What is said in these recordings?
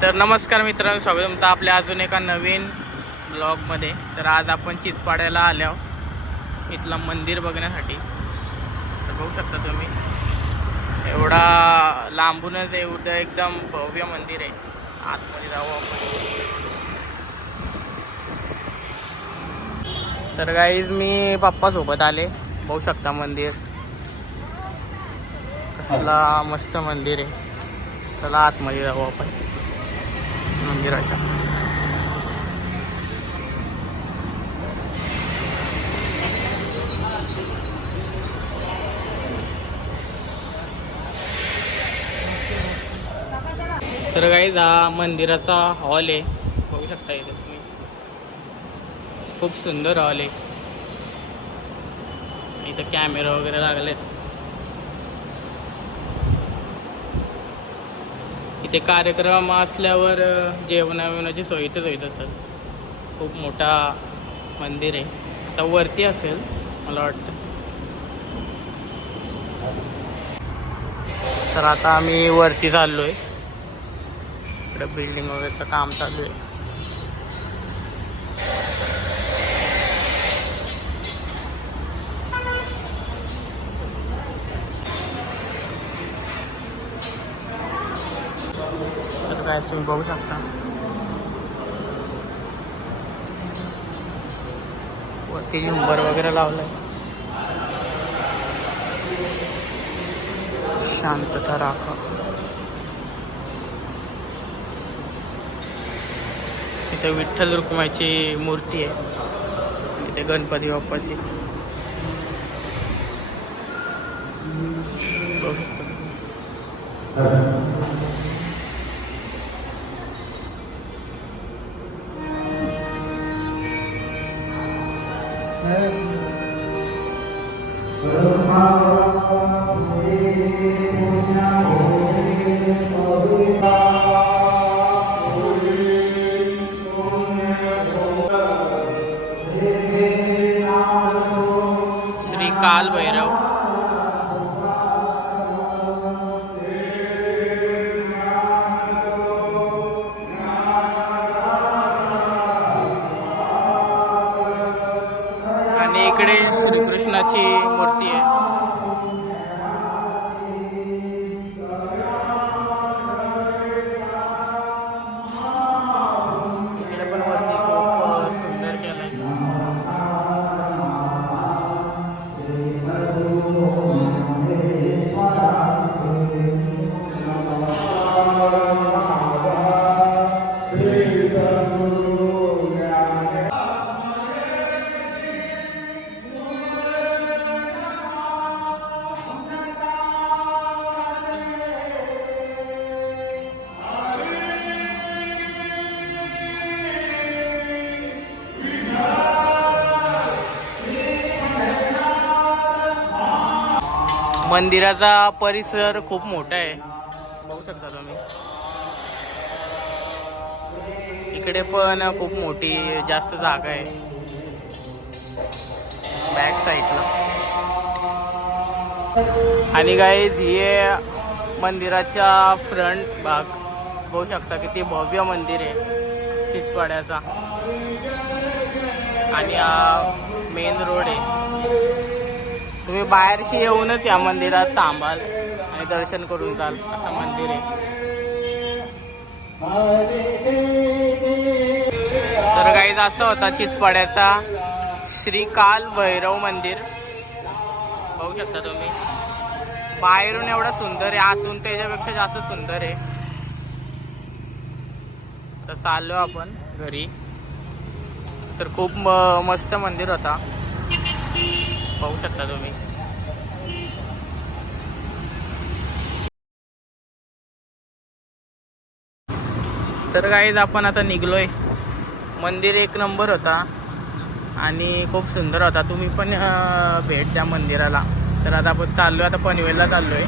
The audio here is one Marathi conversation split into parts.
तर नमस्कार मित्रांनो, स्वागत आहे तुमचं आपल्या अजून एका नवीन ब्लॉगमध्ये. तर आज आपण चिचपाड्याला आलो इथलं मंदिर बघण्यासाठी. तर बघू शकता तुम्ही, एवढा लांबूनच एवढं एकदम भव्य मंदिर आहे. आतमध्ये जाऊ आपण. तर गाईज मी पप्पासोबत आले. बघू शकता मंदिर कसला मस्त मंदिर आहे. चला आतमध्ये जाऊ आपण मंदिराच्या. तर गाईज हा मंदिराचा हॉल आहे. बघू शकता इथे तुम्ही, खूप सुंदर हॉल आहे. इथं कॅमेरा वगैरे लागलेत. इथे कार्यक्रम असल्यावर जेवणाची सोय इथेच होत असेल. खूप मोठा मंदिर आहे. आता वरती असेल मला वाटतं. तर आता आम्ही वरती चाललोय. इकडे बिल्डिंग वगैरेचं काम चालू आहे. तर काय तुम्ही बघू शकता, वरती झुंबर वगैरे लावलंय. शांतता राखा. इथे विठ्ठल रुक्माईची मूर्ती आहे. इथे गणपती बाप्पाची. बघू शकता. श्री काल भैरव. आणि इकडे श्रीकृष्णाची मूर्ती आहे. इकडे पण वरती खूप सुंदर केलंय. मंदिराचा परिसर खूप मोठा आहे. बघू शकता तुम्ही. इकडे पण खूप मोठी जास्त जागा आहे बॅक साईडला. आणि गाईज हे मंदिराच्या फ्रंट भाग बघू शकता, किती भव्य मंदिर आहे चिचपाड्याचा. आणि हा मेन रोड आहे. तुम्ही बाहेरशी येऊनच या मंदिरात थांबाल आणि दर्शन करून जाल. असं मंदिर आहे. तर गाईज असं होता चिचपाड्याचा श्री काल भैरव मंदिर. बघू शकता तुम्ही, बाहेरून एवढा सुंदर आहे, आतून त्याच्यापेक्षा जास्त सुंदर आहे. तर चाललो आपण घरी. तर खूप मस्त मंदिर होता. बघू शकता तुम्ही. तर गाईज आपण आता निघलोय. मंदिर एक नंबर होता आणि खूप सुंदर होता. तुम्ही पण भेट द्या मंदिराला. तर आता आपण चाललोय, आता पनवेलला चाललोय.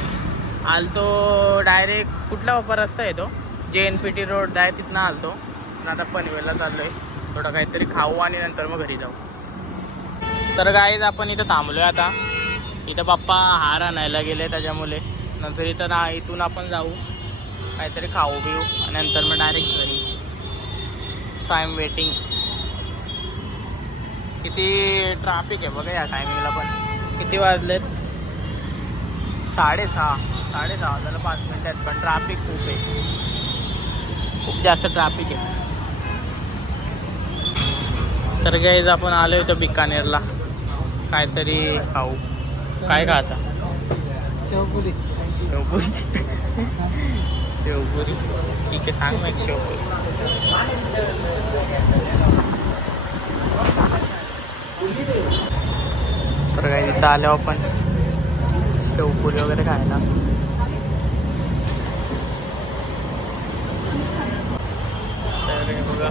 आलतो डायरेक्ट कुठला वापर रस्ता आहे तो, JNPT रोड आहे, तिथनं आलतो. पण आता पनवेलला चाललोय. थोडं काहीतरी खाऊ आणि नंतर मग घरी जाऊ. तर गाईज आपण इथं थांबलोय आता. इथं पप्पा हार आणायला गेले, त्याच्यामुळे नंतर इथं इथून आपण जाऊ काहीतरी खाऊ पिऊ आणि नंतर मग डायरेक्ट घरी. So I am waiting. किती ट्रॅफिक आहे बघा या टायमिंगला पण. किती वाजलेत? 6:30. 6:30 वाजायला 5 मिनिट आहेत, पण ट्रॅफिक खूप आहे. खूप जास्त ट्रॅफिक आहे. तर गाईज आपण आलो इथं बिकानेरला. काहीतरी खाऊ. काय खायचा? शेवपुरी. शेवपुरी. शेवपुरी ठीक आहे, सांग मग शेवपुरी. तर काही तिथं आल्यावर आपण शेवपुरी वगैरे खायला. तर हे बघा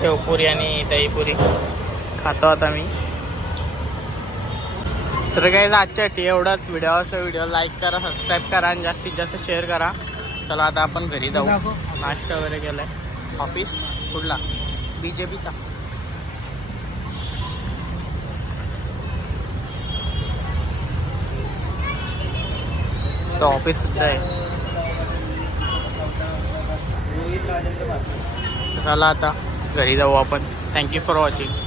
शेवपुरी आणि दहीपुरी खातो आता मी. तर काही आजच्यासाठी एवढाच व्हिडिओ. असं व्हिडिओ लाईक करा, सबस्क्राईब करा आणि जास्तीत जास्त शेअर करा. चला आता आपण घरी जाऊ. नाश्ता वगैरे केलाय. ऑफिस कुठला? BJPचा. तो ऑफिस सुद्धा आहे. चला आता घरी जाऊ आपण. Thank you for watching.